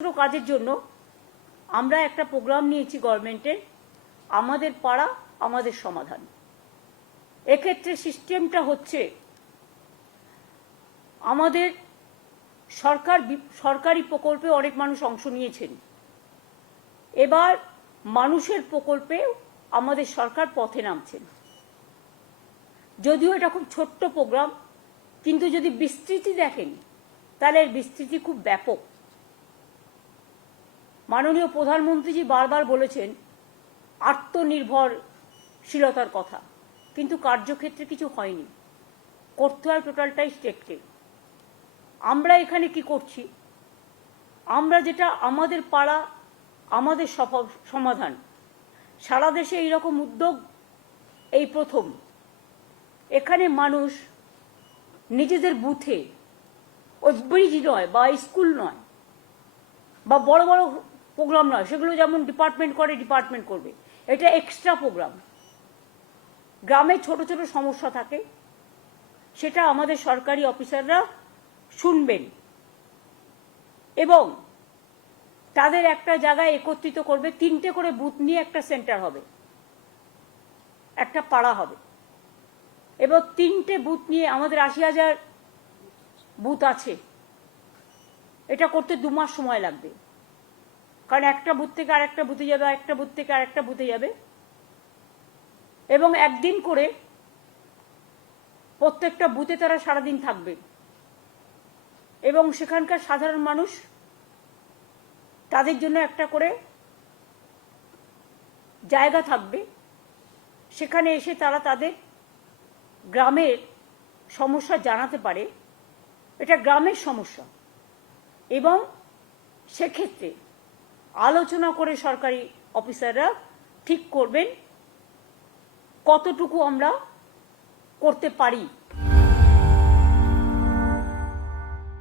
কাজের জন্য আমরা একটা প্রোগ্রাম নিয়েছি গভর্নমেন্টের, আমাদের পাড়া আমাদের সমাধান। এক্ষেত্রে সিস্টেমটা হচ্ছে আমাদের সরকারি প্রকল্পে অনেক মানুষ অংশ নিয়েছেন, এবার মানুষের প্রকল্পে আমাদের সরকার পথে নামছেন। যদিও এটা খুব ছোট্ট প্রোগ্রাম, কিন্তু যদি বিস্তৃতি দেখেন তাহলে এর বিস্তৃতি খুব ব্যাপক। মাননীয় প্রধানমন্ত্রীজি বারবার বলেছেন আত্মনির্ভরশীলতার কথা, কিন্তু কার্যক্ষেত্রে কিছু হয়নি। করতে হয় টোটালটাই স্টেটকে। আমরা এখানে কি করছি? আমরা যেটা আমাদের পাড়া আমাদের সমাধান, সারা দেশে এইরকম উদ্যোগ এই প্রথম। এখানে মানুষ নিজেদের বুথে, ওই ব্রিজ নয় বা স্কুল নয় বা বড় বড় প্রোগ্রাম নয়, সেগুলো যেমন ডিপার্টমেন্ট করে ডিপার্টমেন্ট করবে, এটা এক্সট্রা প্রোগ্রাম। গ্রামে ছোট ছোট সমস্যা থাকে, সেটা আমাদের সরকারি অফিসাররা শুনবেন এবং তাদের একটা জায়গায় একত্রিত করবে। 3টে করে বুথ নিয়ে একটা সেন্টার হবে, একটা পাড়া হবে, এবং 3টে বুথ নিয়ে আমাদের 80,000 বুথ আছে। এটা করতে 2 মাস সময় লাগবে, কারণ একটা বুথ থেকে আরেকটা বুথে যাবে, একটা বুথ থেকে আরেকটা বুথে যাবে, এবং একদিন করে প্রত্যেকটা বুথে তারা সারাদিন থাকবে এবং সেখানকার সাধারণ মানুষ তাদের জন্য একটা করে জায়গা থাকবে, সেখানে এসে তারা তাদের গ্রামের সমস্যা জানাতে পারে। এটা গ্রামের সমস্যা, এবং সেক্ষেত্রে আলোচনা করে সরকারি অফিসাররা ঠিক করবেন কতটুকু আমরা করতে পারি।